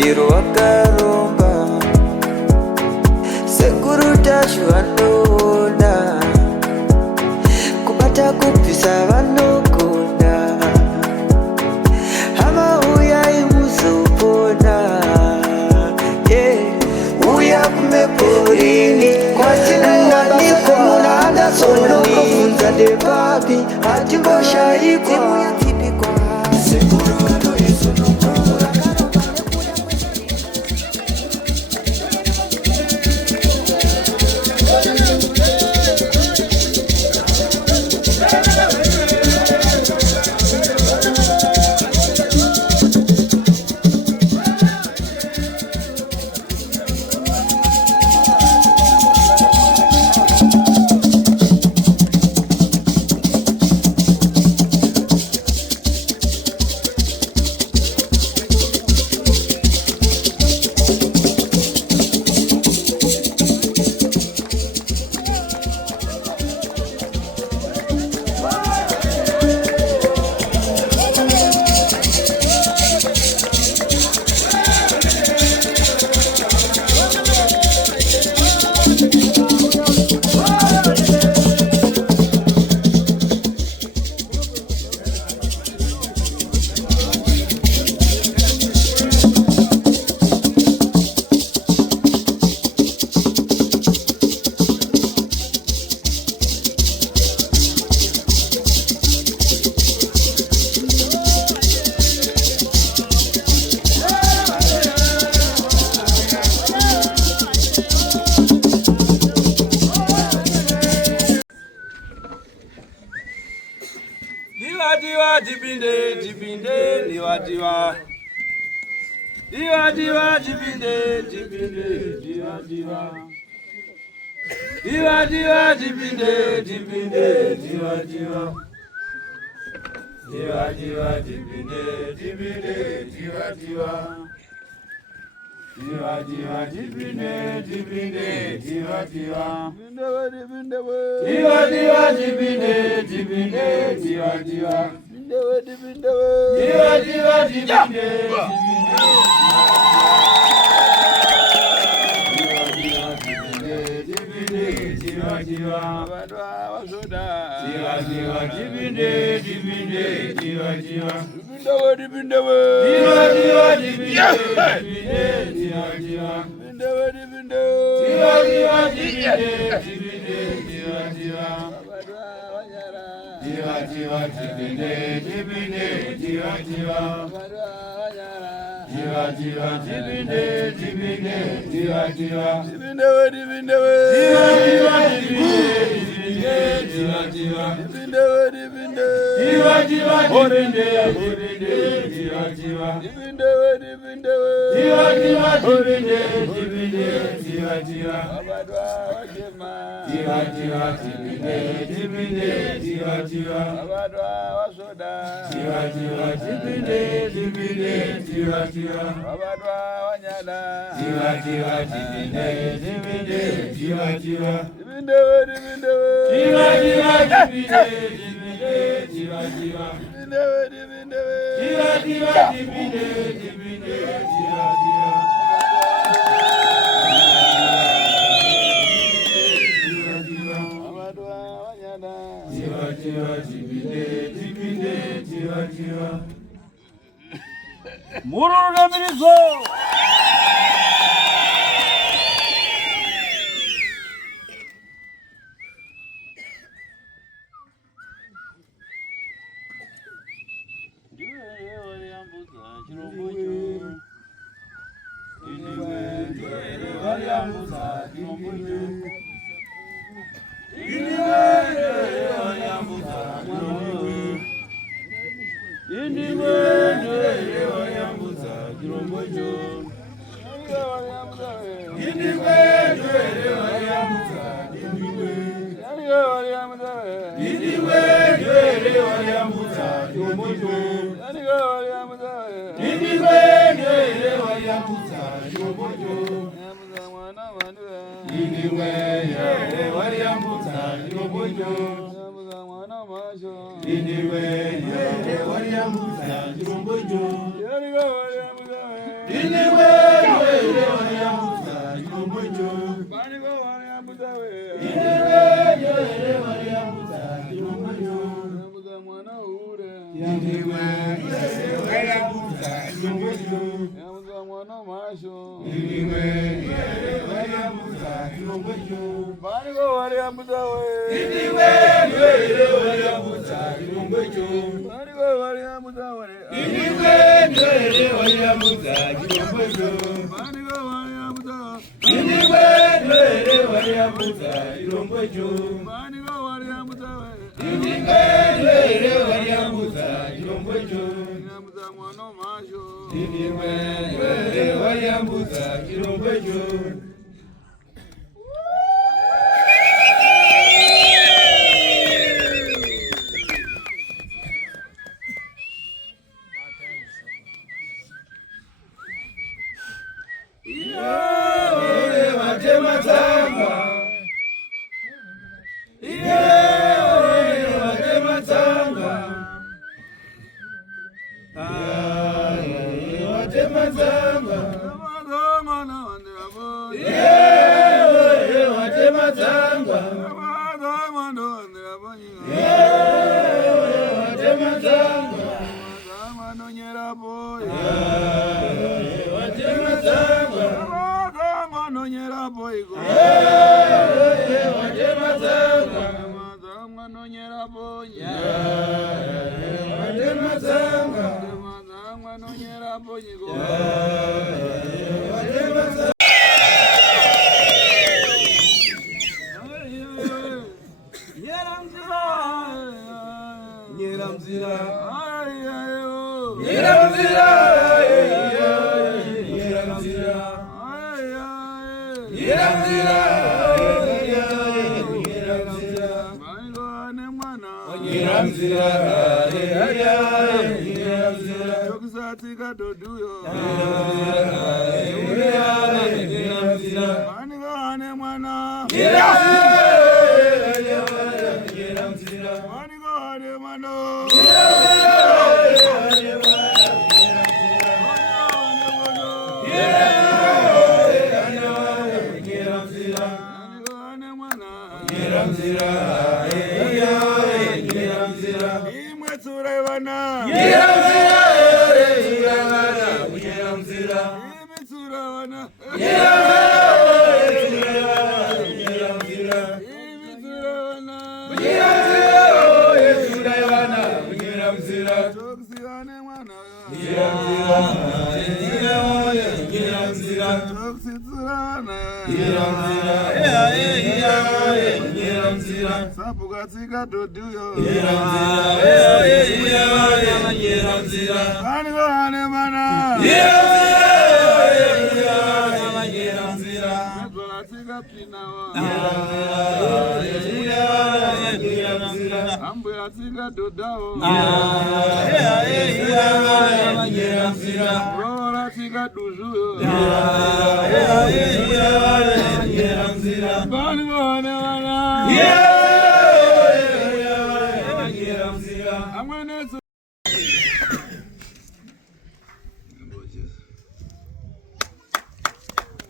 Chiro wakaromba sekuru tashu anona kubata kupisa vanokona hama uya imuzopona uya kumeporini kwatinanganikwa munada sonokofunza devapi hatimboshaikwa Diwa dibinde dibinde diwa diwa diwa diwa dibinde dibinde diwa diwa diwa diwa dibinde dibinde diwa diwa diwa diwa dibinde dibinde diwa diwa diwa diwa dibinde dibinde diwa diwa diwa diwa dibinde dibinde diwa diwa diwa diwa dibinde diwa diwa badwa wasoda diwa diwa dibinde dibinde diwa diwa dibinde diwa diwa dibinde dibinde diwa diwa dibinde diwa diwa dibinde dibinde diwa diwa badwa wanyara diwa diwa dibinde dibinde diwa diwa badwa wanyara diwa diwa dibinde dibinde diwa diwa dibinde dibinde diwa diwa dibinde diwa diwa dibinde dibinde diwa diwa dibinde dibinde diwa diwa dibinde dibinde diwa diwa dibinde dibinde diwa diwa badwa wajema diwa diwa dibinde dibinde diwa diwa badwa wasoda diwa diwa dibinde dibinde diwa diwa badwa wanyala diwa diwa dibinde dibinde diwa diwa dibinde dibinde diwa diwa dibinde dibinde diwa diwa dibinde dibinde diwa diwa dibinde dibinde diwa diwa Murura Mirizo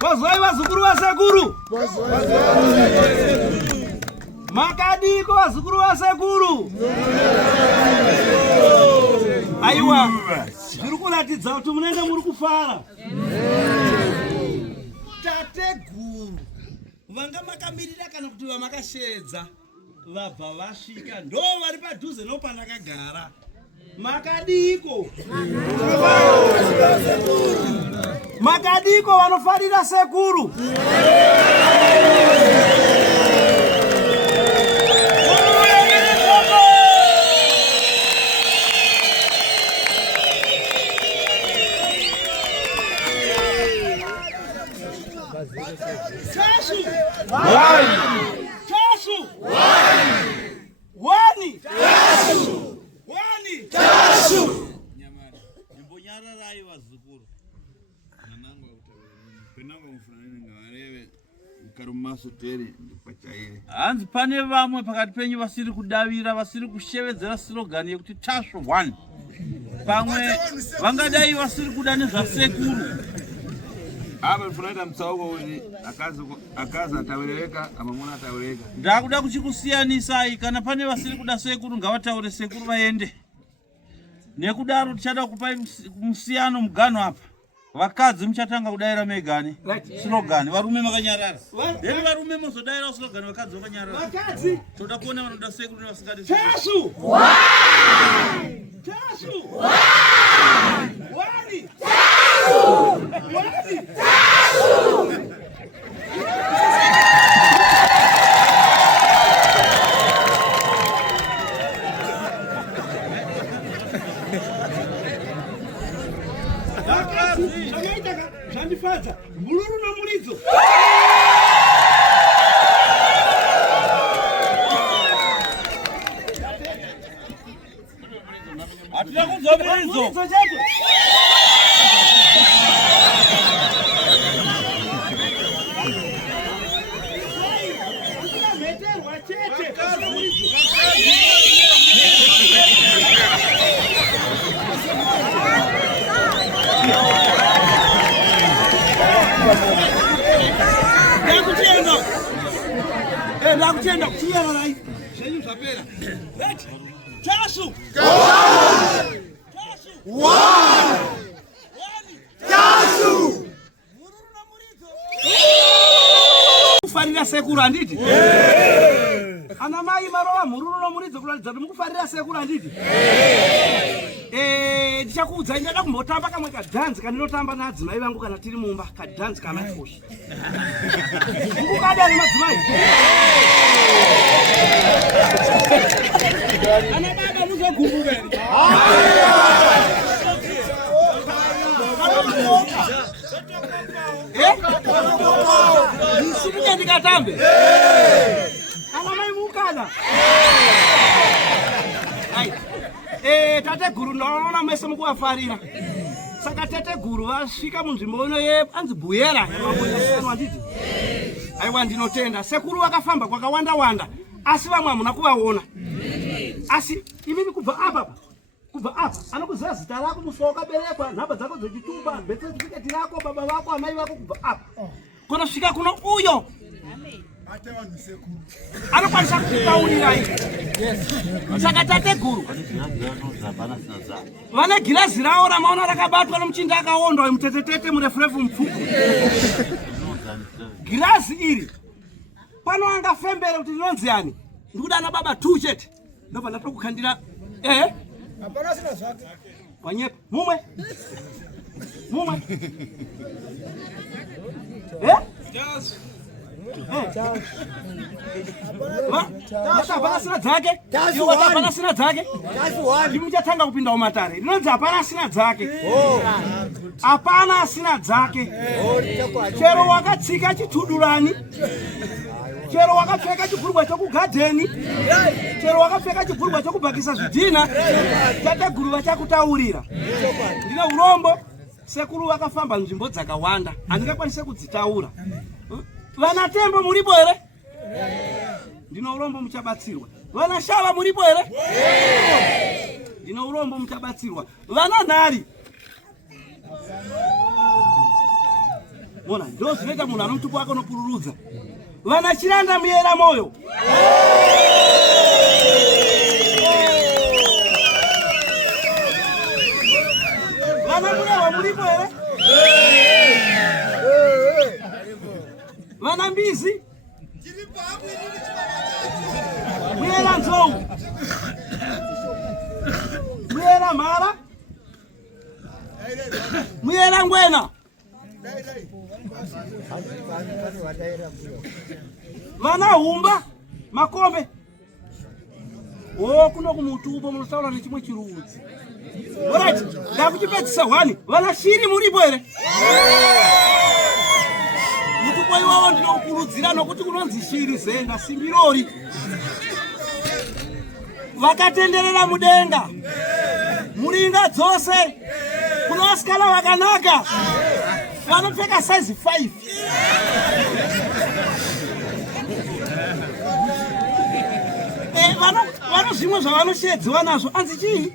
Wazoi wazukuru wa Sekuru. Makadiko wazukuru wa Sekuru. Aiwa. Zvirikuratidza kuti munenge muri kufara. Tateguru. Vanga makamirira kana kuti vamakashedza. Vabva vasvika ndo vari padhuze nopandakagara. Makadiko. Makadiko vanofarira Sekuru. Chasu. Chasu. Wani. Chasu. Wani. Chasu. Nyamara. Mbonyara rai wazukuru. Nanangu penango mfurani ngarewe karumaso teri pachaire. Hanzi pane vamwe pakati penyu vasiri kudavira vasiri kushevedzera slogan yekuti Chasu 1. Pamwe vangadai vasiri kuda nezvasekuru. Aba funaita msauko uli akaza ataweleka amamuna ataweleka. Ndakuda kuchikusiyanisa ikana pane vasiri kuda sekuru ngavataure sekuru vaende. Nekudaro tichada kupa musiyano mugano apa. Vakadzi muchatanga kudaira megani. Slogan varume makanyarara. Deni varume mozodaira slogan vakadzi vakanyarara. Vakadzi toda kuona vanoda sekuru nevasingadi. Chasu! Chasu! Wani! Wani! Jandifaza, muluru na mulizo. Atila kuzoba mulizo. Nakutenda kuchiyana naye. Shenyu sapera. Leti. Chasu. Chasu. Chasu. Mururu na murizo. Kufarira sekuru anditi? Ana mai marowa mururu na murizo kuladza mukufarira sekuru anditi? Ndichakuudza ndada kumbotamba kamwe kadhanzi kanotamba nadzimai vangu kana tiri mumba kadhanzi kana foshi. Ukada ni madzimai. Ana baba muzogumbuka. Nisubuke ndikatambe. Ana mai mukada. Tate guru naona mese mukuwafarira. Saka tate guru vasvika munzvimbo ino anzi buyera yamabonyasanwa nditi. Aiwa ndinotenda sekuru vakafamba kwakawanda wanda asi vamwe hamuna kuvaona. Asi imini kubva apa anokuziva zita rako musi wakaberekwa nhamba dzako dzechitumba bhethesifikethi rako baba vako amai vako kubva apa kunosvika kuno uyo anokwanisa kutaurira ii. Saka tate guru vane girazi ravo ramaona rakabatwa nomuchinda akaondwa mutetetete murefurefu mupfuku. Girazi iri pano angafembere kuti rinonzi yani ndikuda ana baba tu chete ndobva ndatokukhandira hapana sina zvake wanyepa mumwe hapana sina dzake hapana sina dzake ndimuchatanga kupinda mumatare rinonzi hapana sina dzake hapana sina dzake. Chero wakatsika chitudurani, chero wakapfeka chibhurugwa chokugadheni, chero wakapfeka chibhurugwa chokubhakisa zvidhina, tate guru vachakutaurira. Ndine urombo sekuru vakafamba nzvimbo dzakawanda handingakwanise kudzitaura. Vana Tembo muripo here? Ndine urombo muchabatsirwa. Vana Shava muripo here? Ndine urombo muchabatsirwa. Vana Nhari mona ndo zvinoita munhu anomutupo wake unopururudza. Vana Chiranda muyera moyo. Vana Murawa muripo here? Vana Mbizi muyera Nzou muyera Mhara muyera Ngwena vana Humba Makombe kuno kumutupo munotaura nechimwe chirudzi. Alright, ndakuchipedzisa wani. Vana Shiri muripo here? Mutupo iwawo ndinokurudzira nokuti kunonzi Shiri Zenda Simbirori. Vakatenderera mudenga muringa dzose kuno vasikana vakanaka vanopfeka size 5. Vano zvimwe zvavanoshedziwa nazvo anzi chii?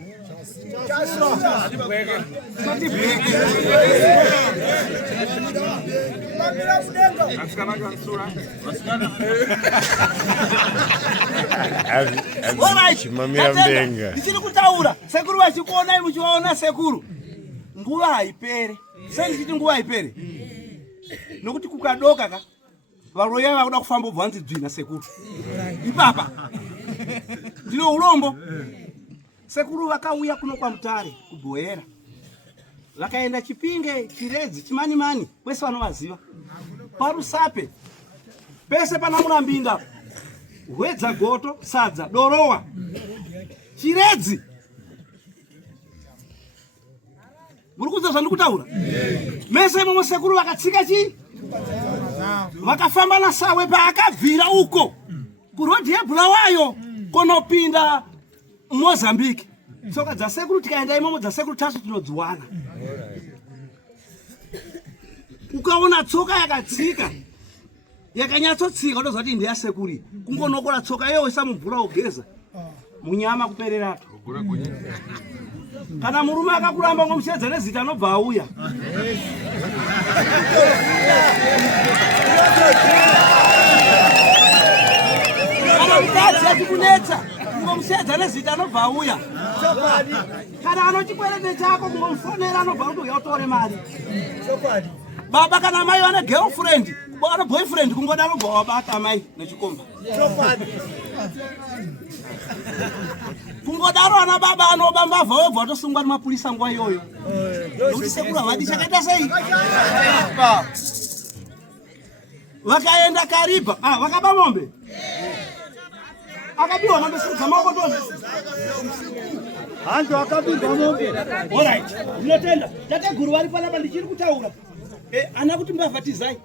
Ndichiri kutaura sekuru vachikuonai muchivaona sekuru nguva haipere. Sei ndichiti nguva haipere? Nokuti kukadoka ka varoya vakuda kufamba ubva vanzi dzvina sekuru ipapa ndine urombo. Sekuru vakauya kuno kwaMutare kubhoera, vakaenda Chipinge, Chiredzi, Chimanimani, wese vanovaziva. Parusape pese pana Murambinda, Hwedza Goto, Sadza, Dorowa, Chiredzi. Muri kuziva zvandikutaura? Mese imomo sekuru vakatsika chii? Vakafamba naSawe paakabvira uko kurodhi yeBulawayo konopinda Mozambique. Tsoka dzasekuru tikaenda imomo dzasekuru tasu tinodziwana. Ukaona tsoka yakatsika yakanyatsotsika unoziva kuti ndeyasekuru. Kungonokora tsoka yoisa mumvura ugeza munyama kupererato. Kana murume akakuramba ngomushedza nezita anobva auya. Kana mukadzi achikunetsa kungomushedza nezita anobva auya. Kana anochikwerete chako kungomufonera anobva kuti uya utore mari. Baba kana mai vane girlfriend vane boyfriend kungoda robva wabata mai nechikomba. Kungodaro ana baba anobambavha wobva watosungwa nemapurisa nguva iyoyo. Nokuti sekuru havadi chakaita sei? Vakaenda Kariba, vakaba mombe. Akabiwa mombe sikudza maoko tose. Antu akabirwa mombe. Alright, ndinotenda. Tateguru vari panapa ndichiri kutaura. Ana kuti mbavhatizai.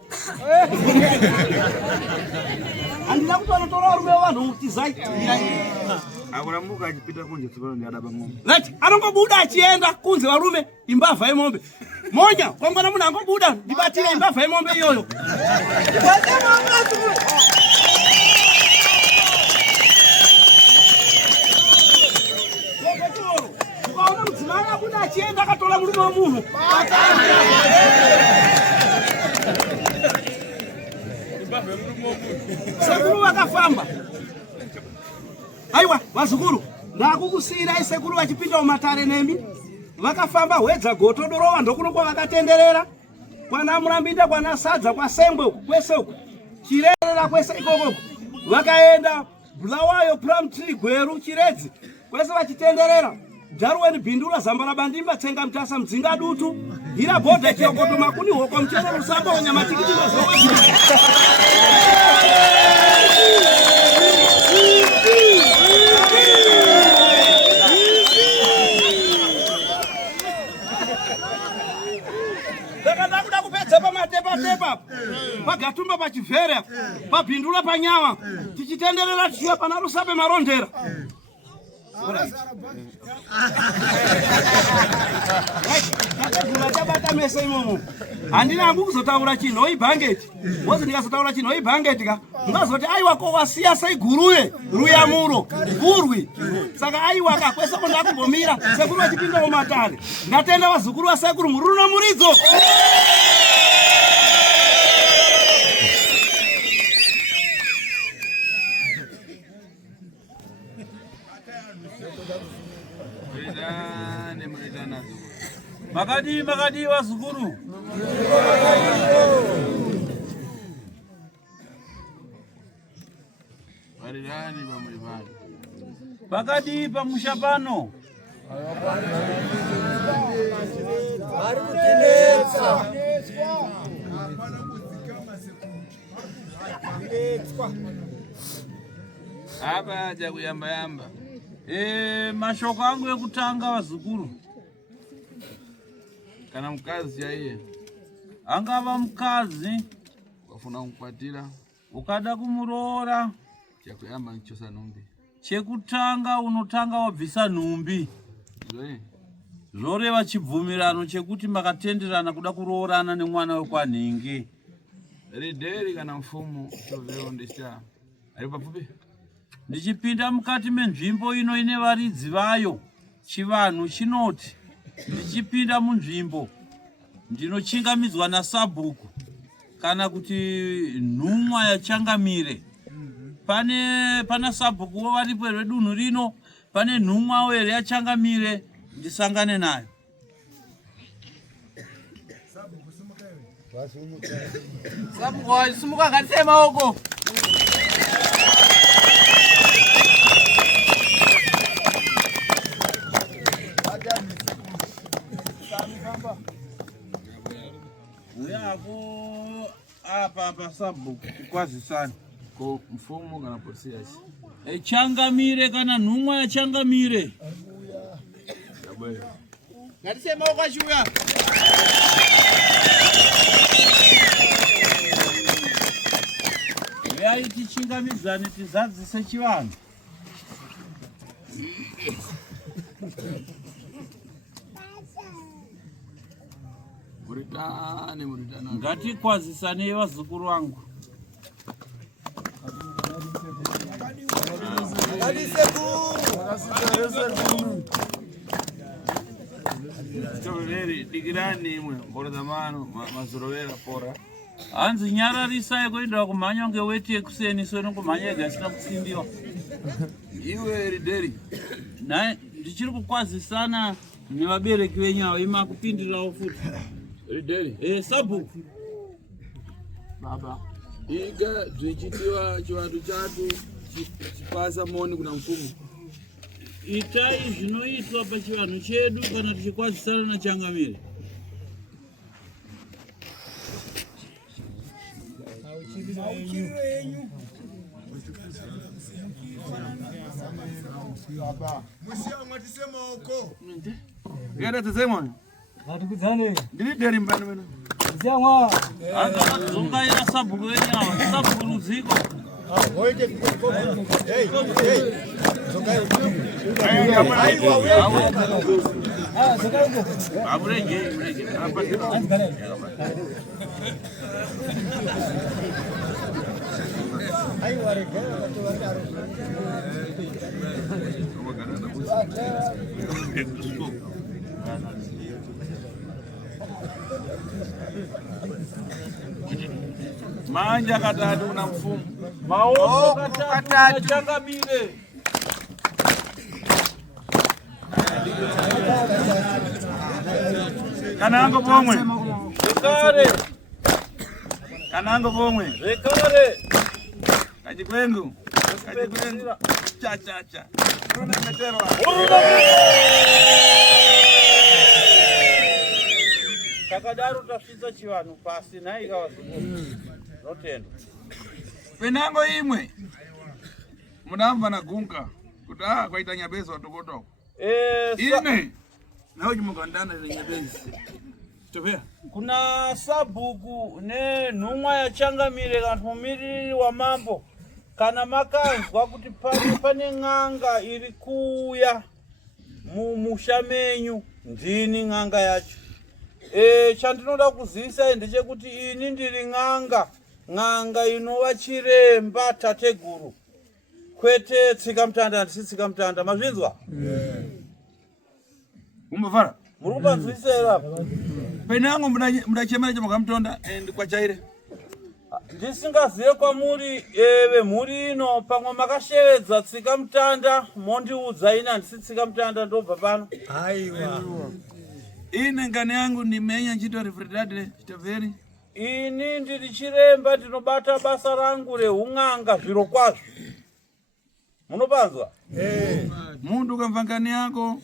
Andina kuti vanotora varume vanhu tizai. Akuramuka achipita kunze tsopano ndiadaba mombe. Right, anongobuda achienda kunze varume imbavha yemombe. Monya, kwangwana munhu angobuda ndibatire imbavha yemombe iyoyo. Ukaona mudzimai abuda achienda akatola murume wemunhu. Sekuru vakafamba. Aiwa, vazukuru, ndakukusiyirai sekuru vachipinda muMatare nemi. Vakafamba Hwedza Goto, Dorowa ndokuno kwavakatenderera. Kwana Murambinda, kwana Sadza, kwa Sengwe kwese uko. Chirerera kwese ikoko. Vakaenda Bulawayo, Plumtree, Gweru, Chiredzi. Kwese vachitenderera. Darwen, Bindula, Zambara Bandimba, Tsenga Mtasa, Mdzinga Dutu. Hira Boda, Chiokoto Makuni, Hoko Mchero, Rusamba, Onyamatikiti, Mazowe. Ndakada kupedza pamatepa pagatumba pachivhere pabhindula panyawa tichitenderera tichiya pana Rusape marondera. Tategura tabata mese imomo. Handina hangu kuzotaura chinhu oibhangeti. Wozi ndikazotaura chinhu oibhangeti ka ungazoti aiwa ko wasiya sei guruye ruyamuro gurwi. Saka aiwa ka kwese konda kumbomira sekuru achipinda muMatare. Ndatenda vazukuru vasekuru muruno muridzo. Makadi vazukuru. Pakati pamusha pano. Apa aja kuyamba. Mashoko angu ekutanga vazukuru. Kana mkazi yaiye angava mkazi wafuna kukwatira ukada kumuroora chakuyamba nchosa numbi chekutanga unotanga wabvisa numbi zvoreva chibvumirano chekuti makatenderana kuda kuroorana nemwana wekwanhingi ridheri kana mfumo choveo ndisha ari pafupi ndichipinda mukati menzvimbo ino ine varidzi vayo chivanhu chinoti ndichipinda munzvimbo ndinochingamidzwa naSabhuku kana kuti nhumwa yachangamire. Pana Sabhuku varipo here dunhu rino, pane nhumwa here yachangamire, ndisangane nayo. Sabhuku wasumuka ngatise maoko. Uyako apa Sabhuku kukwazisana ko mfumo kana polisi yachi echangamire kana nhumwa yachangamire. Ngatise maoko achiuya. Uyai tichingamidzane tizadzise chivanhu. muritane Ngatikwazisane vazukuru vangu. digirani imwe mborodamano mazorovera pora Hanzi nyararisai kuenda kumhanya kunge weti yekuseni sono kumhanya yega isina kusimbiwa. iwe rideri Ndichiri kukwazisana nevabereki venyu ava imakupindirawo futi. rideri Sabhuku baba iga zvichitiwa chivanhu chatu chipasa moni kuna mfumo. itai zvinoitwa pachivanhu chedu kana tichikwazisana nachangamire. Zongaira Sabhuku wenyawa, Sabhuku rudziko. Manja katatu kuna mfumo. Maoko katatu changamire. Kanango pomwe. Rekare. Kanango pomwe. Rekare. Kachikwengu. Kachikwengu. Cha. Runa meterwa. Takadaro tasvitsa chivanhu pasi nhai ikavazukuru. Notenda. Penango imwe. Munamva na gunka. Kuti kwaita nyabezo watokotoko. Ine. Naho chimugandana nenyabezi. Topea. Kuna Sabhuku nenhumwa yachangamire kana mumiriri wamambo. Kana makanzwa kuti pane n'anga iri kuuya mumusha menyu, ndini n'anga yacho. Chandinoda kuzivisai ndechekuti ini ndiri n'anga inova chiremba tateguru. Kwete tsika mutanda ndisi tsika mutanda. Mazvinzwa? Umavara? Muri kupanzwisisa here apa? Penango mudachemera chamukamtonda and kwachaire. Ndisingazive kwamuri vemhuri ino pamwe makashevedza tsika mutanda mondiudza ina ndisi tsika mutanda ndobva pano. Aiwa. Ine ngane yangu nimenya nchito refredadre chitabveri. Ini ndiri chiremba ndinobata basa rangu reun'anga zviro kwazvo. Munopanzwa? Mundu ukamva ngane yako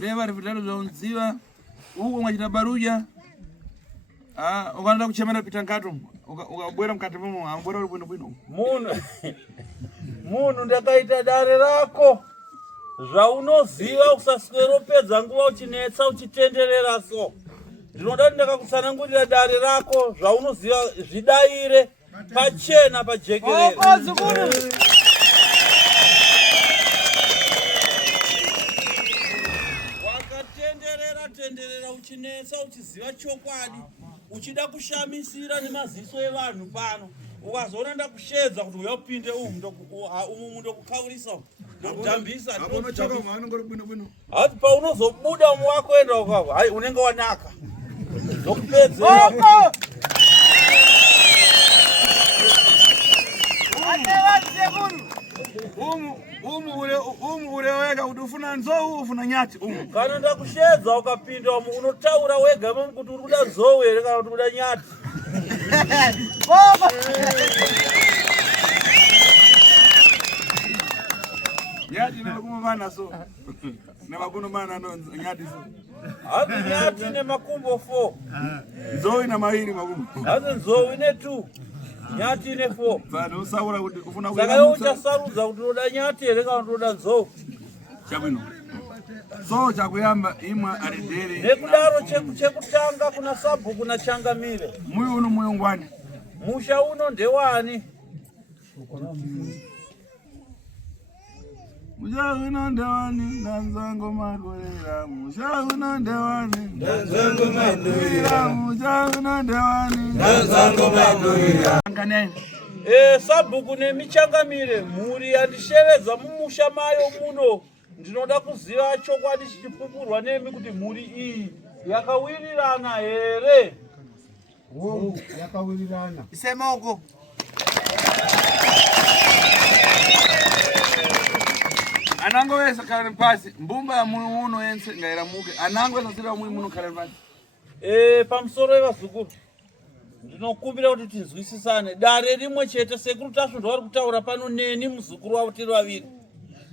reva refredadre zvaunziva uko mwachita baruja. Ukaenda kuchemera pitangatu ukabwera mukati momo ambora uri bwino. Munhu ndakaita dare rako. Zvaunoziva usaswera pedza nguva uchinetsa uchitenderera so. Ndinoda kuti ndakakutsanangurira dare rako zvaunoziva zvidaire pachena pajekerere. Wakatenderera uchinetsa uchiziva chokwadi. Uchida kushamisira nemaziso evanhu pano. Ukazoona ndakushedza kuti uyapinde umu ndokukaurisa. Ndotambisa Hapo unochoka maana ngori bwino. hati paunozobuda wako enda ukako hayi unenge wanaka zokupedza Umu ureweka kuti ufuna nzou ufuna nyati umu. kana ndakushedza ukapinda unotaura wega kuti uri kuda nzou here kana kuti kuda nyati. Nyati nemakumana so. Nemakumana no nyati so. Hati nyati nemakumbo 4. Nzou ina mairi makumbo. Hati nzou ine 2. Nyati ine 4. Vanhu usaura kuti ufuna kuita. Saka iwe uchasarudza kuti unoda nyati here kana kuti unoda nzou. Chabwino. So chakuyamba imwe aridere. Nekudaro chekutanga kuna Sabhuku na Changamire. Muyu uno muyungwani. Musha uno ndewani. Musha uno ndewani nanzango madwera. Musha uno ndewani nanzango madwera. Musha uno ndewani nanzango madwera. Sabhuku nemiChangamire muri yandishevedza mumusha mayo muno. Ndinoda kuziva chokwadi chichipupurwa nemi kuti muri iyi yakawirirana here. Yakawirirana. Isemoko. Anango wesa kale pasi mbumba ya muyu uno yense ngairamuke. Anango wesa sira muyu muno kale pasi. Pamusoro wevazukuru ndinokumbira kuti tinzwisisane. Dare rimwe chete sekuru tasvo ndowari kutaura pano neni muzukuru wavo tiri vaviri.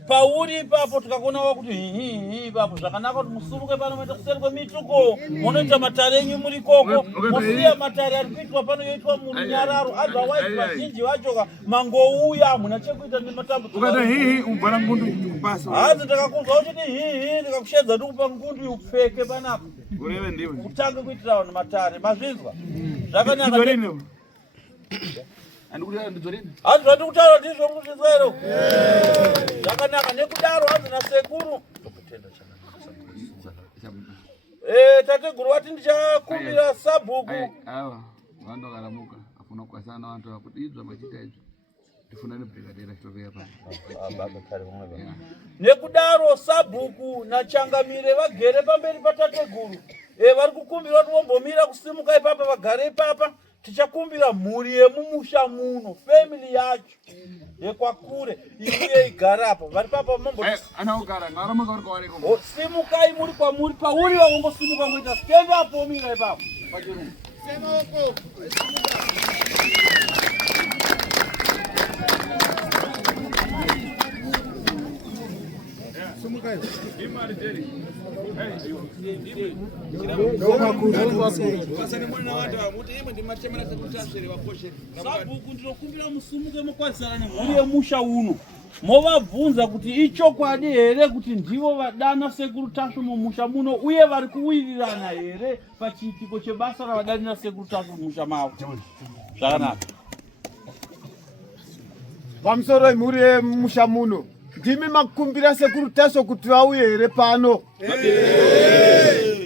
Pauri ipapo tikakonawo kuti hihi ipapo zvakanaka kuti musumuke pano muende kuseri kwemituko munoita matare enyu muri koko musiya matare ari kuitwa pano yoitwa murunyararo otherwise vazhinji vachoka mangouya muna chekuita nematambudziko. Ukati hihi umbara ngundu kupasa. Hanzi ndakakuzwa kuti hihi ndikakushedza ndikupa ngundu upfeke panapa. Ureve ndiwe. Utange kuitirawo nematare mazvinzwa. Zvakanaka. Hanzi zvati kutaura ndizvo muzvizwero. Zvakanaka nekudaro hanzi nasekuru. Tateguru wati ndichakumbira Sabhuku. Awa vandu vakaramuka afuna kukwasana navantu vakudidzwa machita izvo tifunane brigadier chitokea pano. Nekudaro Sabhuku naChangamire vagere pamberi patateguru. Vari kukumbira kuti vombomira kusimuka ipapa vagare ipapa. Tichakumbira mhuri yemumusha muno, family yacho yekwakure iuye igara apa. Vari papa mambo anaogara ngaramuka uri kwawareko. Simukai muri kwamuri pauri vangongosimuka ngoita stand up womira ipapo pachirungu. Semoko. Sumukai. Imari deri. Sabhuku ndinokumbira musumuke mukwazisana nemhuri yemusha uno. Movabvunza kuti ichokwadi here kuti ndivo vadana sekuru tasvo mumusha muno uye vari kuwirirana here pachiitiko chebasa ravadanira sekuru tasvo mumusha mavo. Zvakanaka. Pamusoro wemhuri yemusha muno ndimi makumbira sekuru tasvo kuti vauye here pano.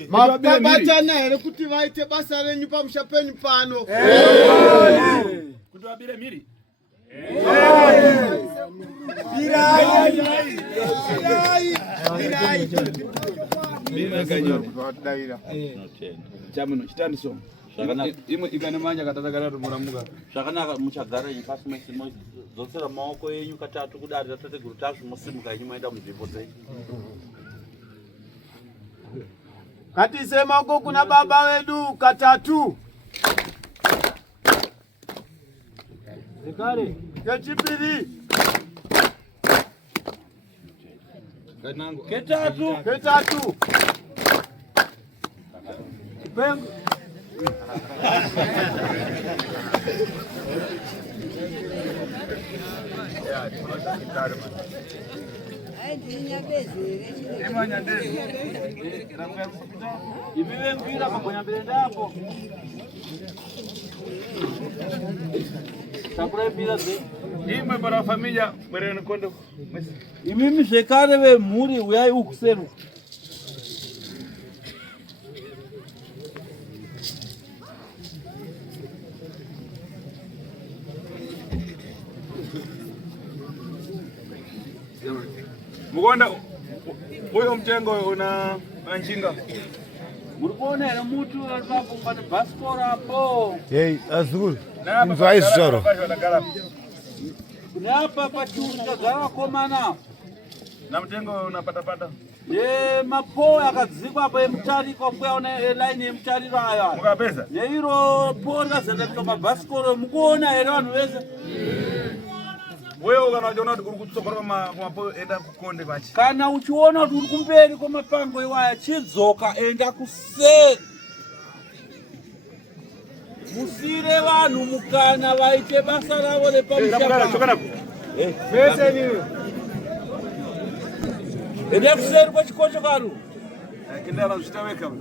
Makabatana here kuti vaite basa renyu pamusha penyu pano. Kuti vabire mhiri. Chamuno chitandiso. Imwe ikane manja katatagara muramuka. Zvakanaka muchagara pasi mese modzosera maoko enyu katatu kudarira tateguru tasvo mosimuka enyu maenda munzvimbo dzenyu. Ngatiise maoko kuna baba wedu katatu. Zikare. Kechipiri. Ketatu. Ketatu. Pengo. Imivengwira magonya ndapo. Takura mbira ze. Imwe para família mwereni kondo. Imimi zvekare vemhuri uyai ukuseru. Ugonda huyo mtengo una njinga. Murikuona ere mutu aripapo bhasikoro apo. Hey, azul. Mvaisoro. Napa pachiuri chagara vakomana. Na mtengo unapata. Mapo akadzikwa apo emutariko kuyaona elaini yemutariro aya. Mukapeza? Iro po rikazenda kuno mabhasikoro mukuona ere vanhu vese. Wewe unaona kuti uri kutsogora mapo enda kukonde kwachi. Kana uchiona kuti uri kumberi kwemapango iwaya chidzoka enda kuseri. Musire vanhu mukana vaite basa ravo repamusha. Pese ni. Enda kuseri kwechikochokaro. Kindala zvitaweka.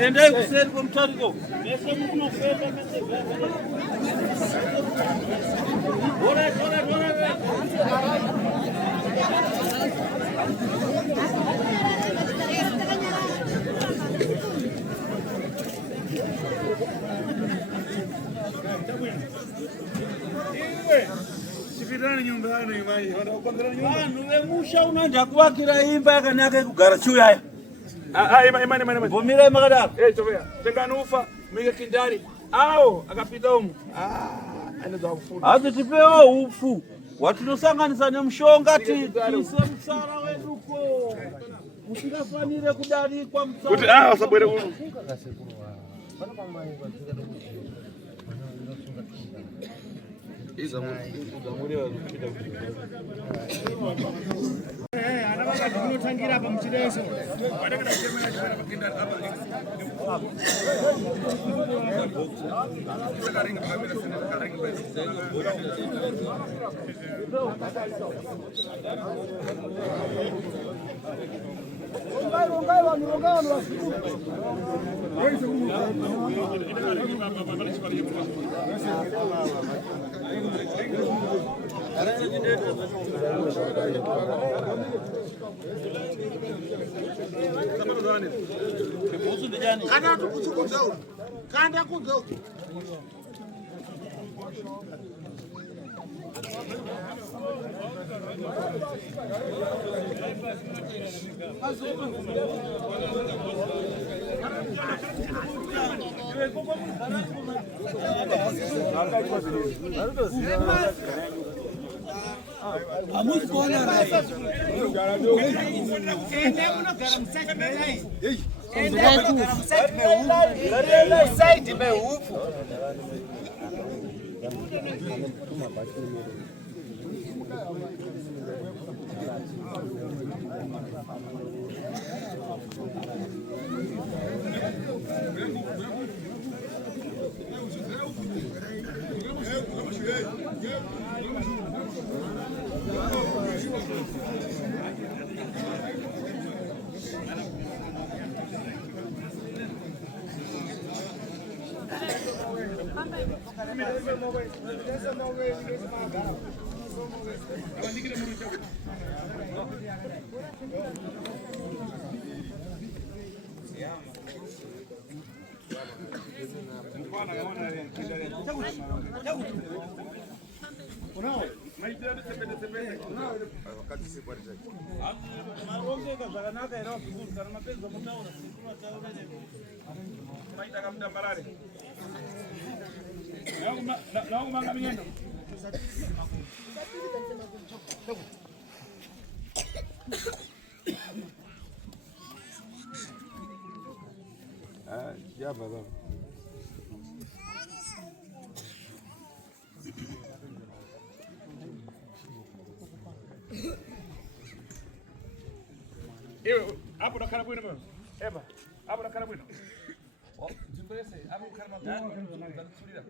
Endai kuseri kwemutariko. Mese mukunofenda mese. Vanhu vemusha unoenda kuvakira imba yakanaka yekugara chiuyaya. Imani. Vumirai makadaro. Chovea. Tenganufa mike kindari. Awo akapita umu. Anoda kufunda. Hazi tipewo upfu. Watinosanganisa nemushonga tiise musara weduko. Musikafanire kudarikwa musara. Kuti wasabwere uno. Anotangira pa mchireso. Kanda kudzo. Vamos bona rai. Side meufu. Hapo nakana bwino mwe. Eba, hapo nakana bwino.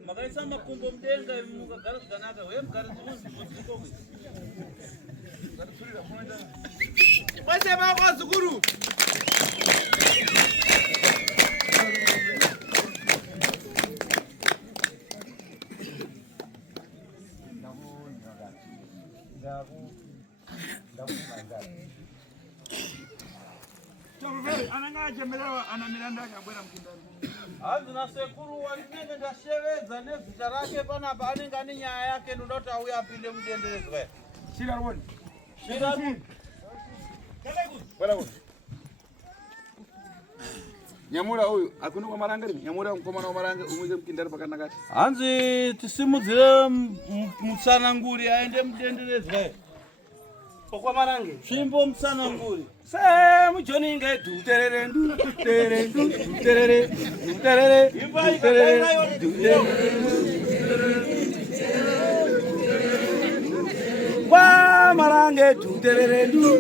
Makaisa makumbo mudenga mukagara zvakanaka we mugara dzimwe Wese bako zukuru. Ananga jemelewa ana miranda akabwera mkindani. Hanzi na sekuru walinenge ndashevedza nezita rake panapa anenge ane nyaya yake ndoti auya apinde mudenderedzwa. Shira rwoni. Shira rwoni. Bwana huyu. Nyamura huyu akuna kwa maranga ri. Nyamura mkomana wa maranga umuze mkindari pakanakati. Hanzi tisimudzire mutsananguri aende mudenderedzwa. Kwa marange. Svimbo mutsananguri. Se mujoni nge duterere ndu terere ndu terere terere terere kwa marange duterere ndu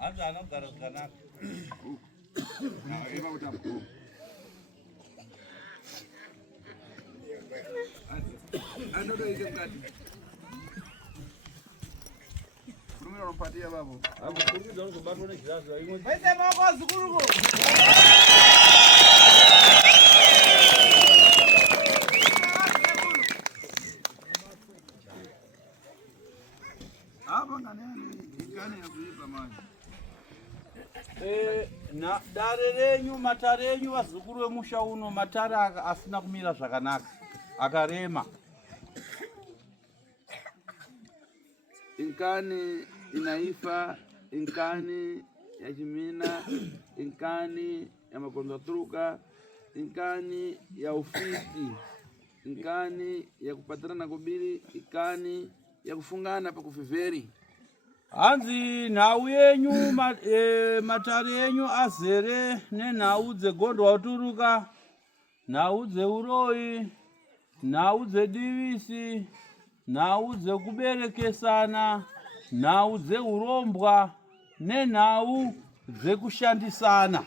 Hanzi anogara zvakanaka. Eva utapu. Anodo ite mkati. Rumira unopatia babo. Akukumbidza unozobatwa negirazi imwe. Vese maoko zikuruko. Hapa ngani ikani ya kuipa maji. Na dare renyu matare enyu vazukuru vemusha uno matare asina kumira zvakanaka akarema. Inkani inaifa, inkani ya Jimina, inkani ya Makondotruka, inkani ya ufiti, inkani ya kupatana na kubili, inkani ya kufungana pa kufiveri. Hanzi nhau yenyu matare enyu azere nenhau dzegondwa uturuka, nhau dzeuroi, nhau dzedivisi, nhau dzekuberekesana, nhau dzeurombwa nenhau dzekushandisana.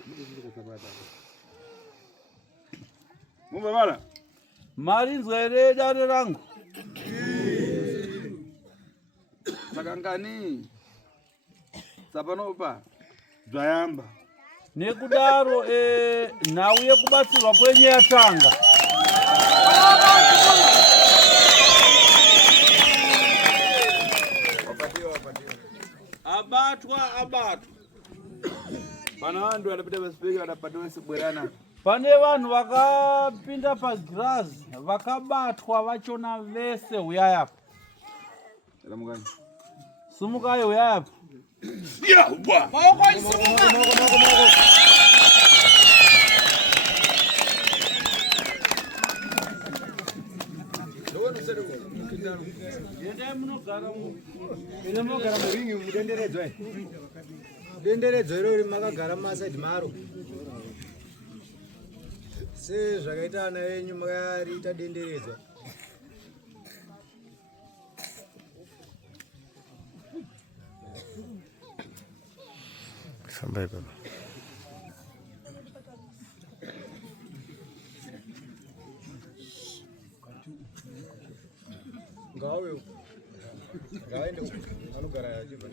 Mubabala Marinzwa here dare rangu. sakangani sapanopa zvayamba Nekudaro nhau yekubatsirwa kwenye yatanga. Abatwa. pana vantu vanopita pasipeki vanapatiwa sibwerana. Pane vanhu vakapinda pagirazi vakabatwa vachona vese. Uyayapa Ramukani. sumukai, uyayapa. Maoko isumuka. Endai munogara Ine munogara muringi mudenderedzwa. Denderedzo irori makagara mumasaidhi maro. Se zvakaita ana enyu makariita denderedzwa. Fambai baba. Ngawe. Ngaende anogara achibva.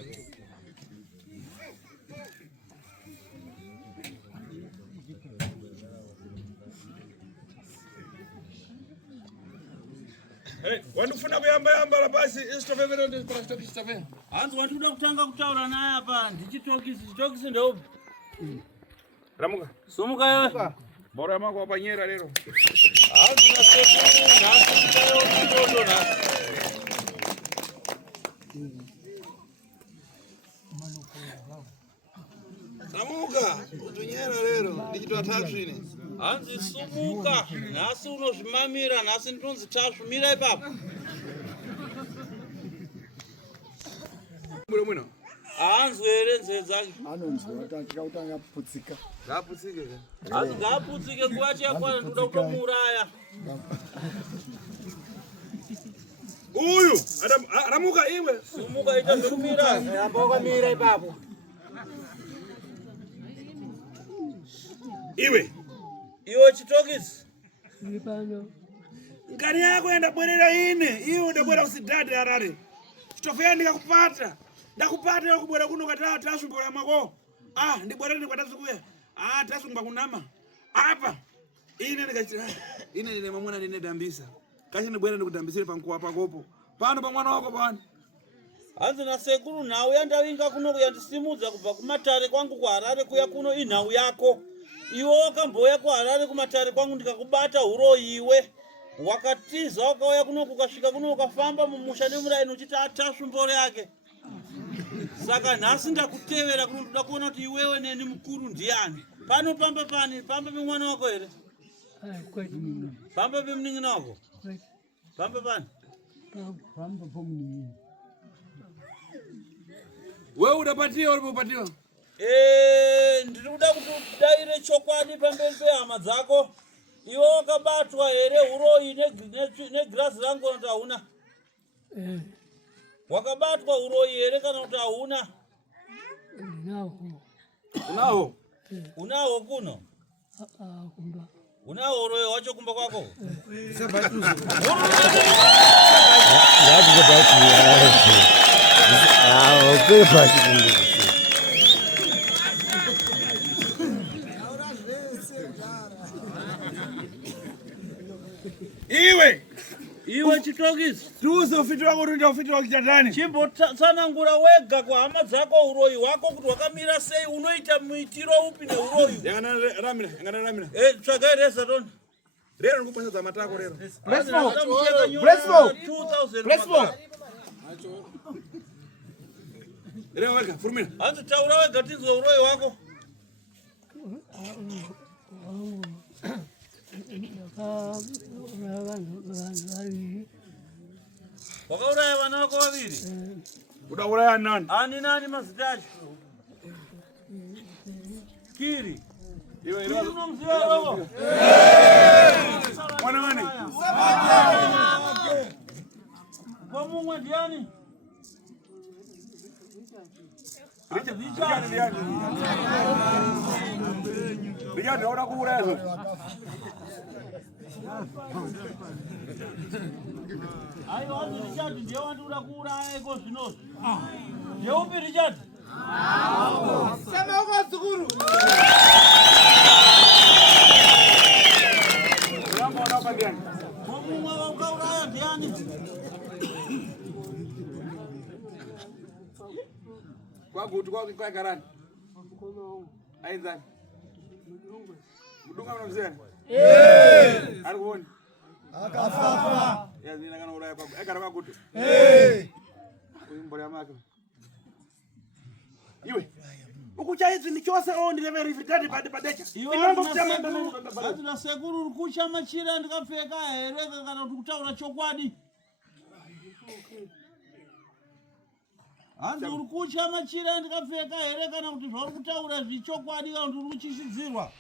Wanofuna kuyamba basi isitopemera ndi parastopistopera. hanzi wandikuda kutanga kutaura naye apa ndichitokisi. Chitokisi ndeupi? Ramuka. Sumukai. Bora mako wapanyera lero. Hanzi na sekuru nhasi mutayo mtoto nhasi. Ramuka utunyera lero ndichitwa tapsvine. Hanzi sumuka nhasi unozvimamira. Nhasi ndinonzi tasvu. Mira ipapo. Mwino. Hanzi here nzeve dzake. Anonzwa tikautanga putsika. Ngaputsike. Hanzi ngaaputsike nguva chiyakwana ndoda kutomuuraya. Uyu Ramuka iwe. Sumuka ita zvekumira. Yamba wakamira ipapo. Iwe. Iwe Chitokisi. Ngani yako ndabwerera ine. Iwe ndabwera kusidhadhi Harare. Chitofea ndikakupata. Ndakupata yokubwera kuno katala tasumbola mako. Ndibwera ndikwatazikuya. Tasumba kunama. Apa. ine ndikachira ine ndine mamuna ndine dambisa kachine bwera ndikudambisire pankuwa pakopo pano pa mwana wako pano hanzi nasekuru nhau yandawinga kuno kuyandisimudza kubva kumatare kwangu kuHarare kuya kuno inhau yako iwe wakamboya kuHarare kumatare kwangu ndikakubata huro iwe wakatiza wakauya kuno kukasvika kuno ukafamba mumusha nemuraini uchiti atasvu mboro yake saka nhasi ndakutevera kuno ndoda kuona kuti iwewe neni mukuru ndiani pano pamba pani pamba pemwana wako here pamba pemunin'ina wako pamba pani wewe udapatiwa ulipopatiwa ndiri kuda kuti udaire chokwadi pamberi pehama dzako iwe wakabatwa here uroyi negirazi rangu kana kuti hauna wakabatwa uroyi here kana kuti hauna unaho kuno unaho uroyi wacho kumba kwako iwe chitokisi tuuze ufiti wako kuti ufiti wako chatani chimbotsanangura wega kuhama dzako uroyi wako kuti wakamira sei unoita muitiro upi neuroyi ramira tsvagai reza toni rero ndikupasa matako rero rero wega furumira hanzi taura wega tinzwa uroyi wako wakauraya vana vako vaviri udauraya nani ani nani mazita acho kiri unomuziva vavo mwana wani kwamumwe ndiani Richard unoda kuuraya zo aiwa hanzi Richard ndiye wandikuda kuuraya iko zvinozi ndeupi Richard Sema uko zukuru. kwamumwe wakauraya ndiani kwaguti kwagarani aizani mudunga unomzera ari kuoni Akafafa. yazina kana uraya kwagu agara kwaguti uyimbora yamake iwe ukuchaidzi ni chose ondireveri vitati padecha hanzi nasekuru uri kucha machira ndikapfeka here kana kuti kutaura chokwadi hanzi uri kucha machira ndikapfeka here kana kuti zvauri kutaura zvichokwadi kana kuti uri kuchisidzirwa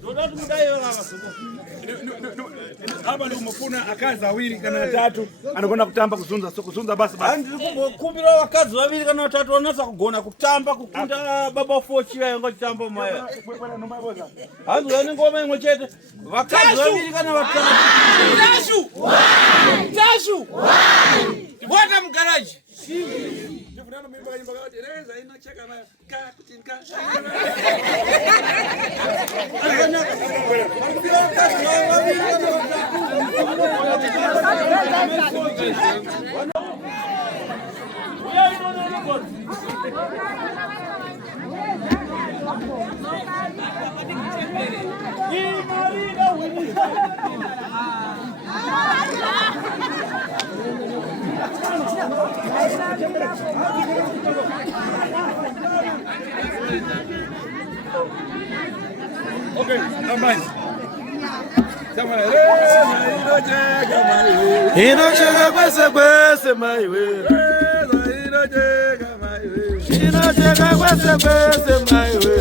ndoda kuti mudaiwe aba ndimufuna akazi awiri kana atatu anogona kutamba kuzunza basi ndiri kumbokumbira vakadzi vaviri kana vatatu vanonatsa kugona kutamba kukunda baba fochi vainga chitamba maya hanzi uya nengoma imwe chete vakadzi vaviri kana vatatu tashu bota mugaraji ndifuna mimba imba kuti reza inocheka nayo kakutinka okay, amani. Inocheka kwese maiwe. Inocheka kwese maiwe.